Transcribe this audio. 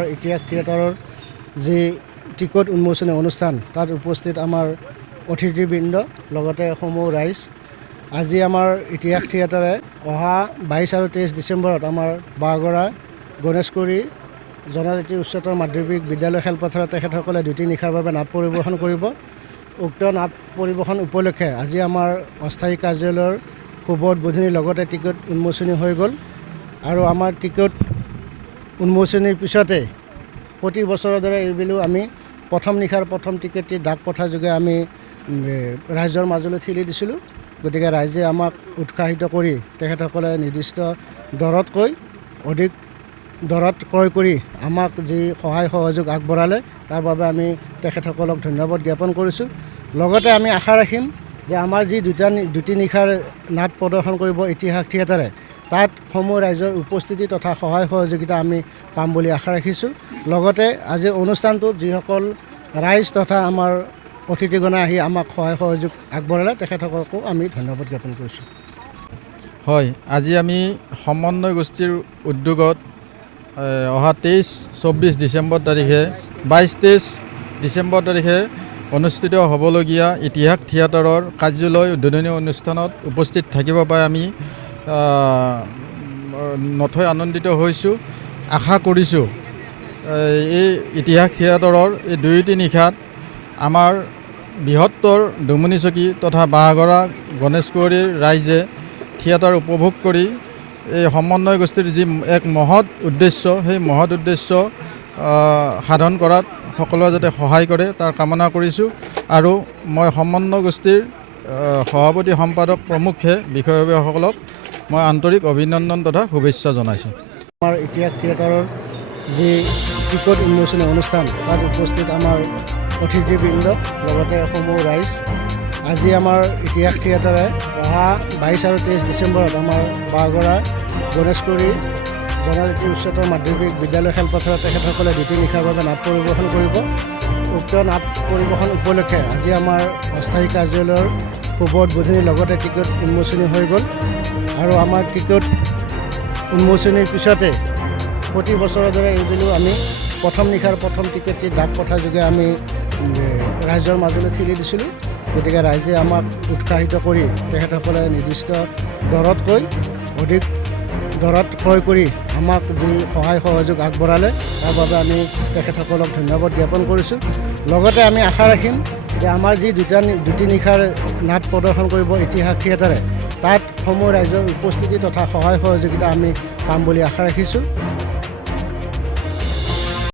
আমাৰ ইতিহাস থিয়েটাৰৰ যি টিকট উন্মোচনী অনুষ্ঠান তাত উপস্থিত আমাৰ অতিথিবৃন্দ লগতে সমূহ ৰাইজ আজি আমাৰ ইতিহাস থিয়েটাৰে অহা 22 আৰু 23 ডিচেম্বৰত আমাৰ বাগৰা গণেশগুৰি জনজাতি উচ্চতৰ মাধ্যমিক বিদ্যালয় খেলপথাৰত তেখেতসকলে দুটি নিশাৰ বাবে নাট পৰিৱেশন কৰিব। উক্ত নাট পৰিৱেশন উপলক্ষে আজি আমাৰ অস্থায়ী কাৰ্যালয়ৰ শুভ উদ্বোধনীৰ লগতে টিকট উন্মোচনী হৈ গ'ল আৰু আমাৰ টিকট উন্মোচনীৰ পিছতে প্ৰতি বছৰৰ দৰে এইবেলিও আমি প্ৰথম নিশাৰ প্ৰথম টিকেটটি ডাক পঠাৰ যোগে আমি ৰাইজৰ মাজলৈ ঠেলি দিছিলোঁ। গতিকে ৰাইজে আমাক উৎসাহিত কৰি তেখেতসকলে নিৰ্দিষ্ট দৰতকৈ অধিক দৰত ক্ৰয় কৰি আমাক যি সহায় সহযোগ আগবঢ়ালে তাৰ বাবে আমি তেখেতসকলক ধন্যবাদ জ্ঞাপন কৰিছোঁ। লগতে আমি আশা ৰাখিম যে আমাৰ যি দুটি নিশাৰ নাট প্ৰদৰ্শন কৰিব ইতিহাস থিয়েটাৰে তাত সমূহ ৰাইজৰ উপস্থিতি তথা সহায় সহযোগিতা আমি পাম বুলি আশা ৰাখিছোঁ। লগতে আজিৰ অনুষ্ঠানটোত যিসকল ৰাইজ তথা আমাৰ অতিথিগণে আহি আমাক সহায় সহযোগ আগবঢ়ালে তেখেতসকলকো আমি ধন্যবাদ জ্ঞাপন কৰিছোঁ। হয়, আজি আমি সমন্বয় গোষ্ঠীৰ উদ্যোগত অহা 23-24 ডিচেম্বৰ তাৰিখে 22-23 ডিচেম্বৰ তাৰিখে অনুষ্ঠিত হ'বলগীয়া ইতিহাস থিয়েটাৰৰ কাৰ্যালয় উদ্বোধনী অনুষ্ঠানত উপস্থিত থাকিব পাই আমি নথৈ আনন্দিত হৈছোঁ। আশা কৰিছোঁ এই ইতিহাস থিয়েটাৰৰ এই দুয়োটি নিশাত আমাৰ বৃহত্তৰ ডুমুনিচকী তথা বাঁহগৰা গণেশগুৰিৰ ৰাইজে থিয়েটাৰ উপভোগ কৰি এই সমন্বয় গোষ্ঠীৰ যি এক মহৎ উদ্দেশ্য সেই মহৎ উদ্দেশ্য সাধন কৰাত সকলোৱে যাতে সহায় কৰে তাৰ কামনা কৰিছোঁ। আৰু মই সমন্বয় গোষ্ঠীৰ সভাপতি সম্পাদক প্ৰমুখ্যে বিষয়ববীয়াসকলক মই আন্তৰিক অভিনন্দন তথা শুভেচ্ছা জনাইছোঁ। আমাৰ ইতিহাস থিয়েটাৰৰ যি টিকট উন্মোচনী অনুষ্ঠান তাত উপস্থিত আমাৰ অতিথিবৃন্দ লগতে সমূহ ৰাইজ আজি আমাৰ ইতিহাস থিয়েটাৰে অহা 22 আৰু 23 ডিচেম্বৰত আমাৰ বাগৰা গণেশগুৰি জনজাতি উচ্চতৰ মাধ্যমিক বিদ্যালয় খেলপথাৰত তেখেতসকলে দুটি নিশাৰ বাবে নাট পৰিৱেশন কৰিব। উক্ত নাট পৰিৱেশন উপলক্ষে আজি আমাৰ অস্থায়ী কাৰ্যালয়ৰ শুভ উদ্বোধনীৰ লগতে টিকট উন্মোচনী হৈ গ'ল আৰু আমাৰ টিকট উন্মোচনীৰ পিছতে প্ৰতি বছৰৰ দৰে এইবেলিও আমি প্ৰথম নিশাৰ প্ৰথম টিকেটটি ডাক পঠাৰ যোগে আমি ৰাইজৰ মাজলৈ ঠেলি দিছিলোঁ। গতিকে ৰাইজে আমাক উৎসাহিত কৰি তেখেতসকলে নিৰ্দিষ্ট দৰতকৈ অধিক দৰত ক্ৰয় কৰি আমাক যি সহায় সহযোগ আগবঢ়ালে তাৰ বাবে আমি তেখেতসকলক ধন্যবাদ জ্ঞাপন কৰিছোঁ। লগতে আমি আশা ৰাখিম যে আমাৰ যি দুটি নিশাৰ নাট প্ৰদৰ্শন কৰিব ইতিহাস থিয়েটাৰে তাত সমূহ ৰাইজৰ উপস্থিতি তথা সহায় সহযোগিতা আমি পাম বুলি আশা ৰাখিছোঁ।